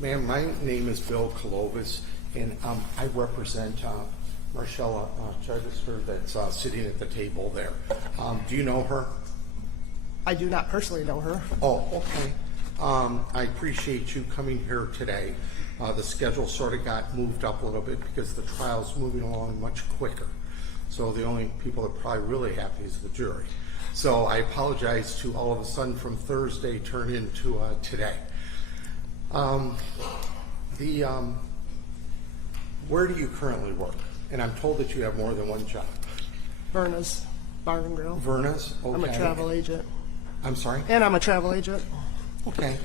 Ma'am, my name is Bill Kalovis, and I represent Marshella Chidester that's sitting at the table there. Do you know her? I do not personally know her. Oh, okay. I appreciate you coming here today. The schedule sort of got moved up a little bit because the trial's moving along much quicker. So the only people that are probably really happy is the jury. So I apologize to all of a sudden from Thursday turn into today. Where do you currently work? And I'm told that you have more than one job. Verna's Bar and Grill. Verna's? Okay. I'm a travel agent. I'm sorry? And I'm a travel agent. Okay.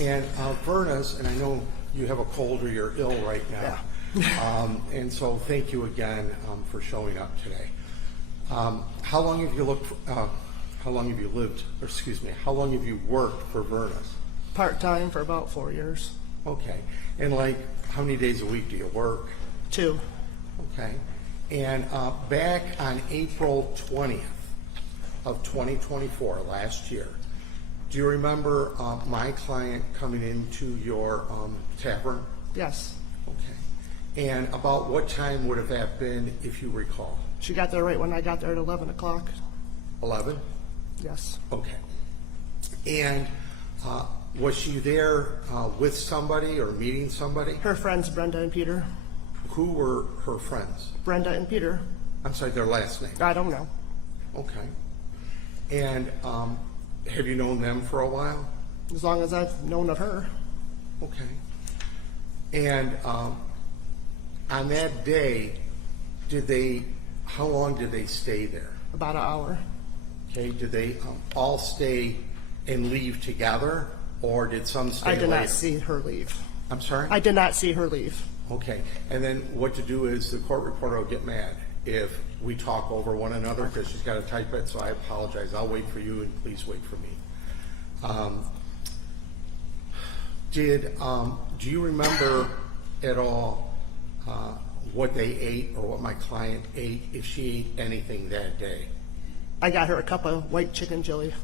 And Verna's, and I know you have a cold or you're ill right now. Yeah. And so thank you again for showing up today. How long have you how long have you lived, or excuse me, how long have you worked for Verna's? Part-time for about 4 years. Okay. And like, how many days a week do you work? 2. Okay. And back on April 20th of 2024, last year, do you remember my client coming into your tavern? Yes. Okay. And about what time would have that been, if you recall? She got there right when I got there at 11 o'clock. 11? Yes. Okay. And was she there with somebody or meeting somebody? Her friends, Brenda and Peter. Who were her friends? Brenda and Peter. I'm sorry, their last name. I don't know. Okay. And have you known them for a while? As long as I've known of her. Okay. And on that day, how long did they stay there? About an hour. Okay. Did they all stay and leave together, or did some stay I did later? not see her leave. I'm sorry? I did not see her leave. Okay. And then what to do is the court reporter will get mad if we talk over one another because she's got to type it, so I apologize. I'll wait for you and please wait for me. Do you remember at all what they ate or what my client ate, if she ate anything that day? I got her a cup of white chicken chili.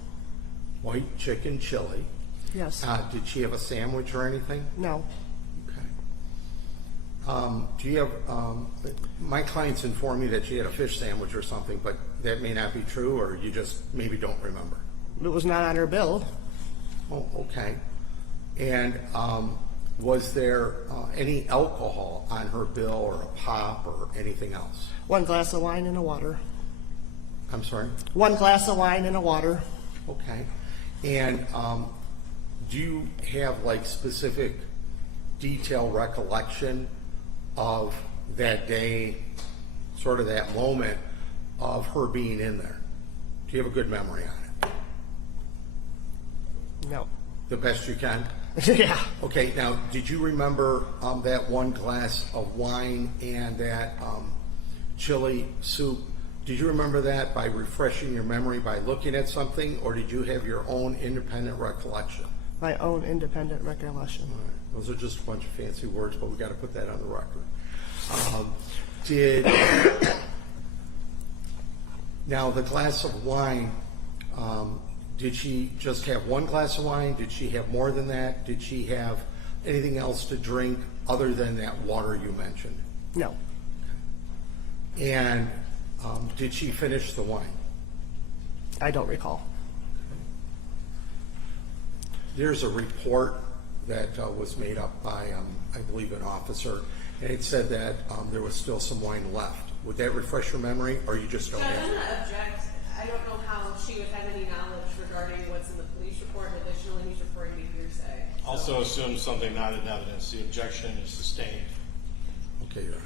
White chicken chili. Yes. Did she have a sandwich or anything? No. Okay. Do you have, my clients informed me that she had a fish sandwich or something, but that may not be true, or you just maybe don't remember? It was not on her bill. Oh, okay. And was there any alcohol on her bill, or a pop, or anything else? 1 glass of wine and a water. I'm sorry? 1 glass of wine and a water. Okay. And do you have like specific detailed recollection of that day, sort of that moment of her being in there? Do you have a good memory on it? No. The best you can? Yeah. Okay, now, did you remember that 1 glass of wine and that chili soup? Did you remember that by refreshing your memory by looking at something, or did you have your own independent recollection? My own independent recollection. All right. Those are just a bunch of fancy words, but we got to put that on the record. Now the glass of wine, did she just have 1 glass of wine? Did she have more than that? Did she have anything else to drink other than that water you mentioned? No. And did she finish the wine? I don't recall. There's a report that was made up by, I believe, an officer, and it said that there was still some wine left. Would that refresh your memory, or you just don't I'm have going it? to object. I don't know how she would have any knowledge regarding what's in the police report. Additionally, he's referring to hearsay. Also assumes something not in evidence. The objection is sustained. Okay, Your Honor.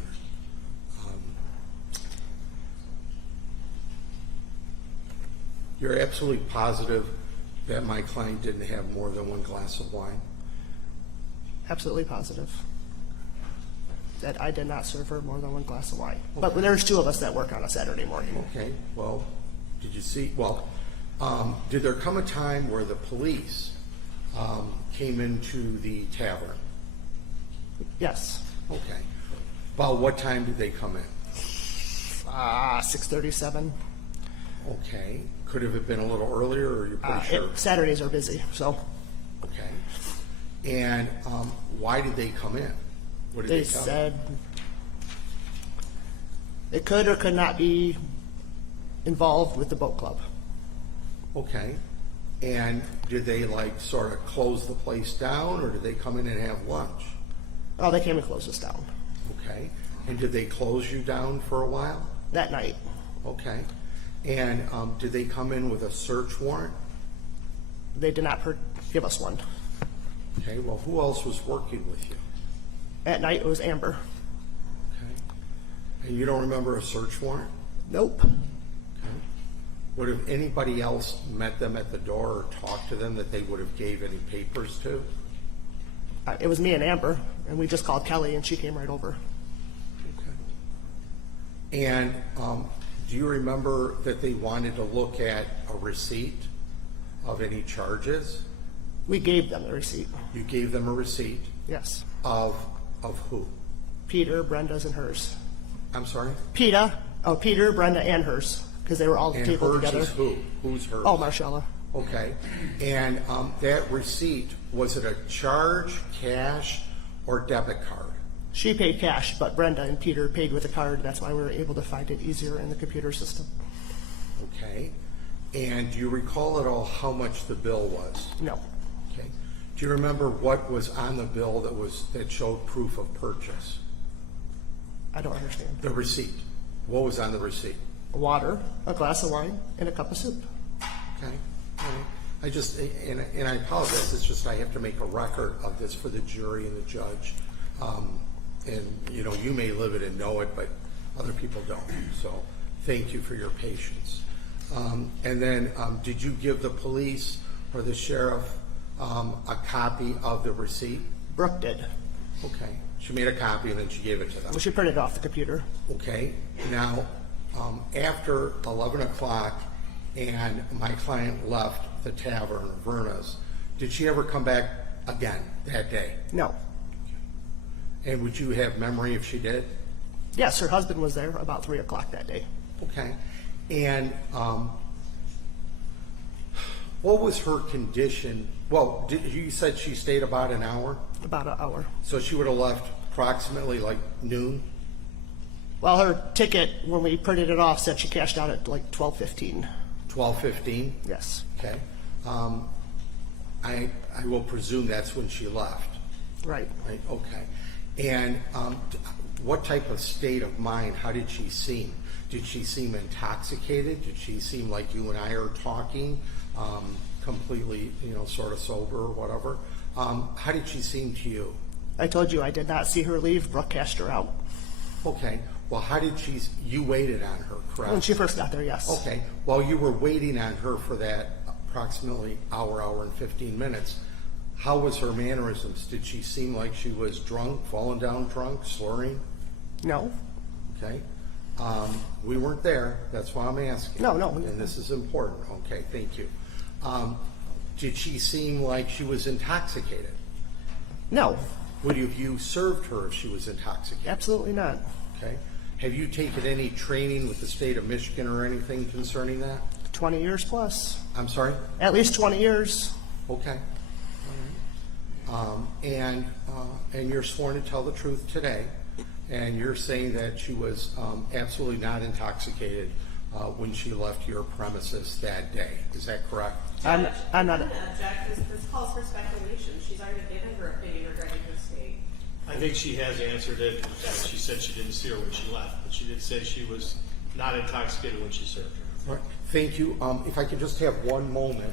You're absolutely positive that my client didn't have more than 1 glass of wine? Absolutely positive that I did not serve her more than 1 glass of wine. But there's 2 of us that work on a Saturday morning. Okay, well, did you see, did there come a time where the police came into the tavern? Yes. Okay. About what time did they come in? 6:37. Okay. Could have it been a little earlier, or you're pretty sure? Saturdays are busy, so. Okay. And why did they come in? What did They tell you? said it could or could not be involved with the boat club. Okay. And did they like sort of close the place down, or did they come in and have lunch? Oh, they came and closed us down Okay. And did they close you down for a while? that night. Okay. And did they come in with a search warrant? They did not give us one. Okay. Well, who else was working with you? At night, it was Amber. Okay. And you don't remember a search warrant? Nope. Okay. Would have anybody else met them at the door or talked to them that they would have gave any papers to? It was me and Amber, and we just called Kelly, and she came right over. Okay. And do you remember that they wanted to look at a receipt of any charges? We gave them the receipt. You gave them a receipt Yes. of who? Peter, Brenda's, and hers. I'm sorry? Peter, Brenda, and hers, because they were all And tabled hers together. is who? Who's hers? Oh, Marshella. Okay. And that receipt, was it a charge, cash, or debit card? She paid cash, but Brenda and Peter paid with a card. That's why we were able to find it easier in the computer system. Okay. And do you recall at all how much the bill was? No. Okay. Do you remember what was on the bill that showed proof of purchase? I don't understand. The receipt. What was on the receipt? Water, a glass of wine, and a cup of soup. Okay. All right. I just, and I apologize, it's just I have to make a record of this for the jury and the judge. And, you know, you may live it and know it, but other people don't. So thank you for your patience. And then did you give the police or the sheriff a copy of the receipt? Brooke did. Okay. She made a copy and then she gave it to them. Well, she printed it off the computer. Okay. Now, after 11 o'clock and my client left the tavern, Verna's, did she ever come back again that day? No. And would you have memory if she did? Yes, her husband was there about 3 o'clock that day. Okay. And what was her condition? Well, you said she stayed about an hour? About an hour. So she would have left approximately like noon? Well, her ticket, when we printed it off, said she cashed out at like 12:15. 12:15? Yes. Okay. I will presume that's when she left. Right. Right, okay. And what type of state of mind, how did she seem? Did she seem intoxicated? Did she seem like you and I are talking, completely, you know, sort of sober or whatever? How did she seem to you? I told you I did not see her leave. Brooke cashed her out. Okay, well, how did you waited on her, correct? When she first got there, yes. Okay, while you were waiting on her for that approximately hour and 15 minutes, how was her mannerisms? Did she seem like she was drunk, falling down drunk, slurring? No. Okay. We weren't there. That's why I'm asking. No. And this is important. Okay, thank you. Did she seem like she was intoxicated? No. Would you served her if she was intoxicated? Absolutely not. Okay. Have you taken any training with the state of Michigan or anything concerning that? 20 years plus. I'm sorry? At least 20 years. Okay. All right. And you're sworn to tell the truth today, and you're saying that she was absolutely not intoxicated when she left your premises that day. Is that correct? I'm not. I'm going to object. This calls for speculation. She's already given her opinion regarding her state. I think she has answered it. She said she didn't see her when she left, but she did say she was not intoxicated when she served her. All right. Thank you. If I could just have one moment.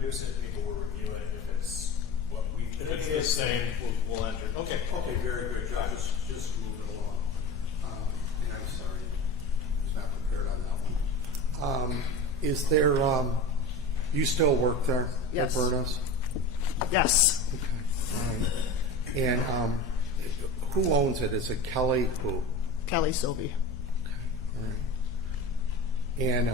produce it, people will review it. If it's what we If think it's it the is, same, we'll enter it. Okay. Okay, very good, Joe. Just move it along. And I'm sorry, I was not prepared on that one. Is there, you still work there? Yes. At Verna's? Yes, Okay, all right. And who owns it? Is it Kelly? Who? Kelly Sylvie. All right. And,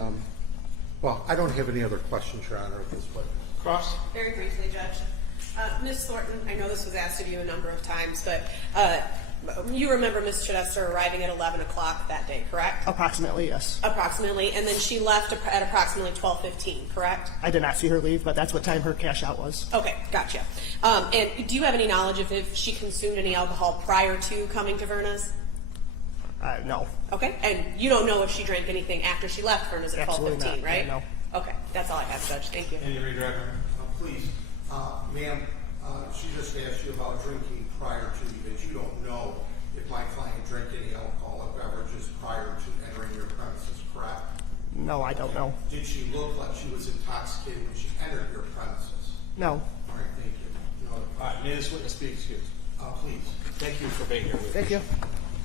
well, I don't have any other questions, Your Honor, at this point. Cross? Very briefly, Judge. Ms. Thornton, I know this was asked of you a number of times, but you remember Ms. Chidester arriving at 11 o'clock that day, correct? Approximately, yes. Approximately, and then she left at approximately 12:15, correct? I did not see her leave, but that's what time her cash out was. Okay, gotcha. And do you have any knowledge of if she consumed any alcohol prior to coming to Verna's? No. Okay, and you don't know if she drank anything after she left Verna's at Absolutely 12:15, not. right? No. Okay, that's all I have, Judge. Thank you. Any redirect? Please, ma'am, she just asked you about drinking prior to, that you don't know if my client drank any alcoholic beverages prior to entering your premises, correct? No, I don't know. Did she look like she was intoxicated when she entered your premises? No. All right, thank you. No other All right, may this witness be excused? please. Thank you for being here with us. Thank you.